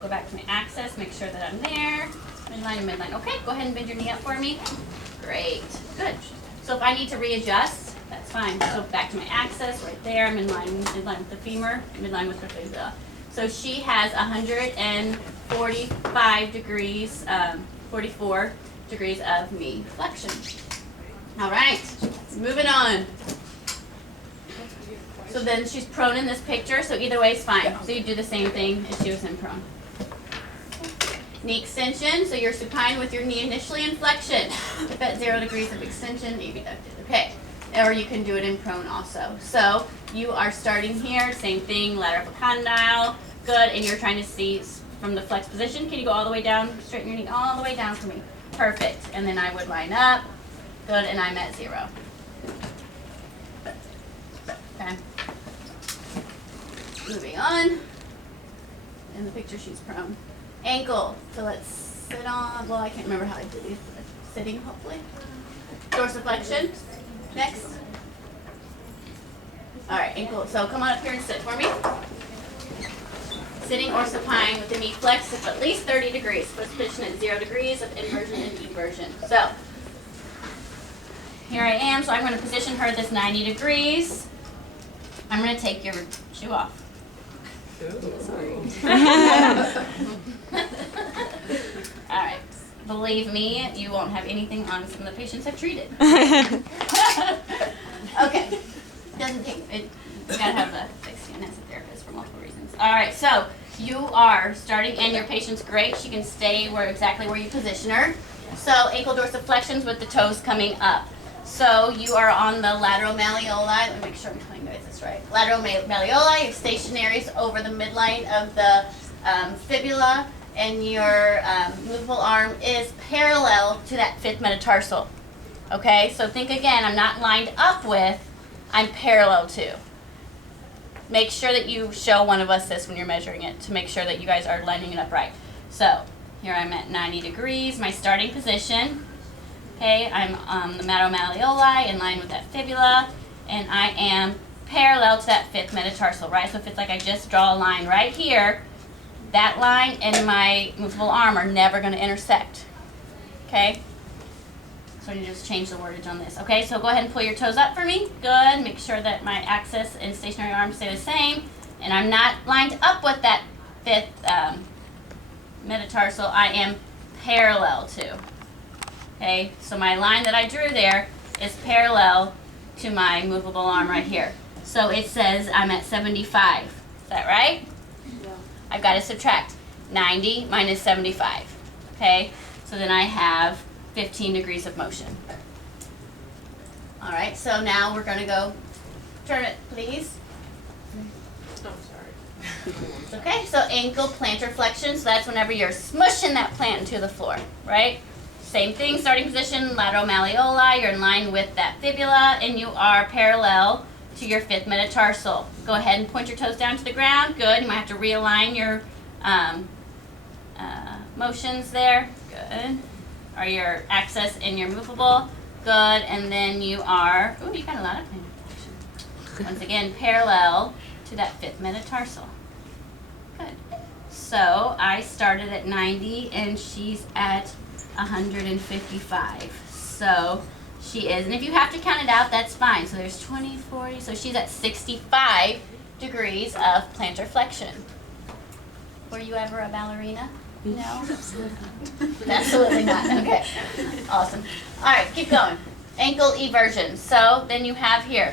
Go back to my axis, make sure that I'm there. Midline, midline. Okay, go ahead and bend your knee up for me. Great, good. So if I need to readjust, that's fine. So back to my axis, right there, midline with the femur, midline with the fibula. So she has 145 degrees, 44 degrees of knee flexion. All right, moving on. So then she's prone in this picture, so either way is fine. So you do the same thing as she was in prone. Knee extension, so you're supine with your knee initially in flexion. If at 0 degrees of extension, abducted. Okay, or you can do it in prone also. So you are starting here, same thing, lateral condyle, good, and you're trying to see from the flex position. Can you go all the way down, straighten your knee all the way down for me? Perfect, and then I would line up, good, and I'm at 0. Okay. Moving on. In the picture, she's prone. Ankle. So let's sit on. Well, I can't remember how I did these. Sitting, hopefully. Dorsiflexion. Next. All right, ankle. So come on up here and sit for me. Sitting or supine with the knee flexed of at least 30 degrees. First position at 0 degrees of inversion and eversion. So here I am. So I'm going to position her at this 90 degrees. I'm going to take your shoe off. Sorry. All right. Believe me, you won't have anything on some of the patients I've treated. Okay. Doesn't take it. You gotta have a thick skin as a therapist for multiple reasons. All right. So you are starting, and your patient's great. She can stay exactly where you position her. So ankle dorsiflexions with the toes coming up. So you are on the lateral malleoli. Let me make sure I'm telling you guys this right. Lateral malleoli, your stationaries over the midline of the fibula, and your movable arm is parallel to that fifth metatarsal. Okay, so think again, I'm not lined up with, I'm parallel to. Make sure that you show one of us this when you're measuring it to make sure that you guys are lining it up right. So here I'm at 90 degrees, my starting position. Okay, I'm on the lateral malleoli in line with that fibula, and I am parallel to that fifth metatarsal, right? So if it's like I just draw a line right here, that line and my movable arm are never going to intersect. Okay? So I need to just change the wordage on this. Okay, so go ahead and pull your toes up for me. Good. Make sure that my axis and stationary arms stay the same. And I'm not lined up with that fifth metatarsal. I am parallel to. Okay, so my line that I drew there is parallel to my movable arm right here. So it says I'm at 75. Is that right? Yeah. I've got to subtract 90 minus 75. Okay, so then I have 15 degrees of motion. All right, so now we're going to go turn it, please. Oh, sorry. Okay, so ankle plantar flexion. So that's whenever you're smushing that plant into the floor, right? Same thing, starting position, lateral malleoli, you're in line with that fibula, and you are parallel to your fifth metatarsal. Go ahead and point your toes down to the ground. Good. You might have to realign your motions there. Good. Or your axis and your movable. Good. And then you are, ooh, you got a lot of plantar flexion. Once again, parallel to that fifth metatarsal. Good. So I started at 90, and she's at 155. So she is, and if you have to count it out, that's fine. So there's 20, 40, so she's at 65 degrees of plantar flexion. Were you ever a ballerina? No? Absolutely not. Okay. Awesome. All right, keep going. Ankle eversion. So then you have here.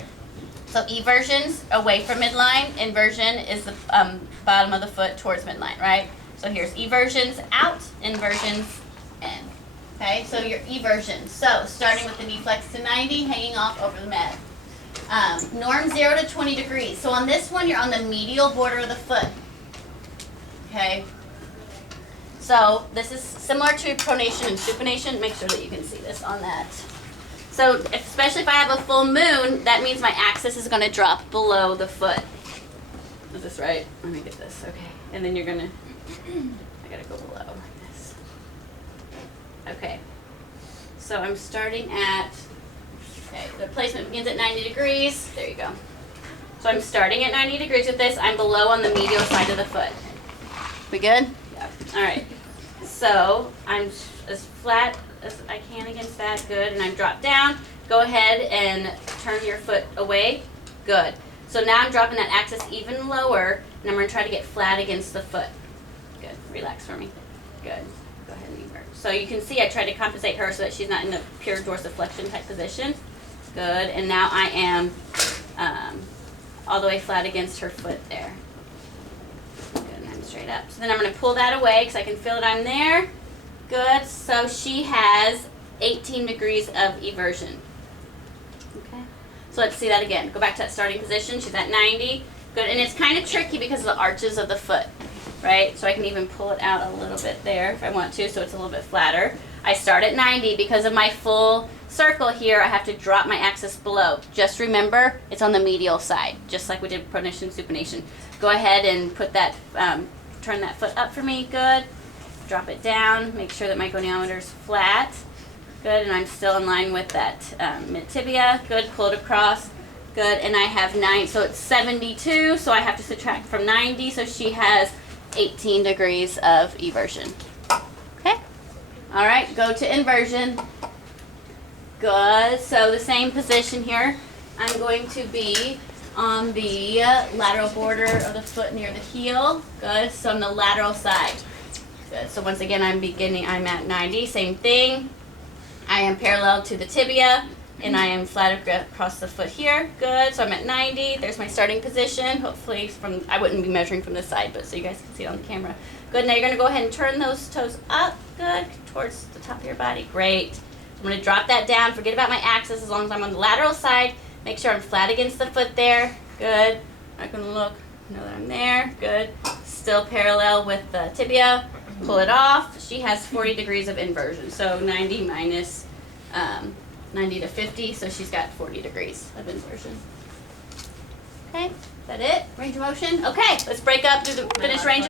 So eversions away from midline. Inversion is the bottom of the foot towards midline, right? So here's eversions out, inversions in. Okay, so your eversion. So starting with the knee flex to 90, hanging off over the med. Norm 0 to 20 degrees. So on this one, you're on the medial border of the foot. Okay. So this is similar to pronation and supination. Make sure that you can see this on that. So especially if I have a full moon, that means my axis is going to drop below the foot. Is this right? Let me get this. Okay. And then you're going to, I got to go below. Okay, so I'm starting at, okay, the placement begins at 90 degrees. There you go. So I'm starting at 90 degrees with this. I'm below on the medial side of the foot. We good? Yeah. All right. So I'm as flat as I can against that. Good. And I'm dropped down. Go ahead and turn your foot away. Good. So now I'm dropping that axis even lower, and I'm going to try to get flat against the foot. Good. Relax for me. Good. Go ahead and invert. So you can see I tried to compensate her so that she's not in a pure dorsiflexion type position. Good. And now I am all the way flat against her foot there. Good. And I'm straight up. So then I'm going to pull that away because I can feel that I'm there. Good. So she has 18 degrees of eversion. Okay. So let's see that again. Go back to that starting position. She's at 90. Good. And it's kind of tricky because of the arches of the foot, right? So I can even pull it out a little bit there if I want to, so it's a little bit flatter. I start at 90 because of my full circle here. I have to drop my axis below. Just remember, it's on the medial side, just like we did pronation supination. Go ahead and put that, turn that foot up for me. Good. Drop it down. Make sure that my goniometer is flat. Good, and I'm still in line with that mid tibia. Good, pull it across. Good, and I have 9, so it's 72, so I have to subtract from 90, so she has 18 degrees of eversion. Okay? All right, go to inversion. Good, so the same position here. I'm going to be on the lateral border of the foot near the heel. Good, so on the lateral side. Good, so once again, I'm at 90, same thing. I am parallel to the tibia, and I am flat across the foot here. Good, so I'm at 90. There's my starting position. Hopefully I wouldn't be measuring from this side, but so you guys can see it on the camera. Good, now you're gonna go ahead and turn those toes up, good, towards the top of your body. Great. I'm gonna drop that down. Forget about my axis as long as I'm on the lateral side. Make sure I'm flat against the foot there. Good. I'm gonna look, know that I'm there. Good. Still parallel with the tibia. Pull it off. She has 40 degrees of inversion, so 90 minus 90 to 50, so she's got 40 degrees of inversion. Okay, is that it? Range of motion? Okay, let's break up, do the finish range.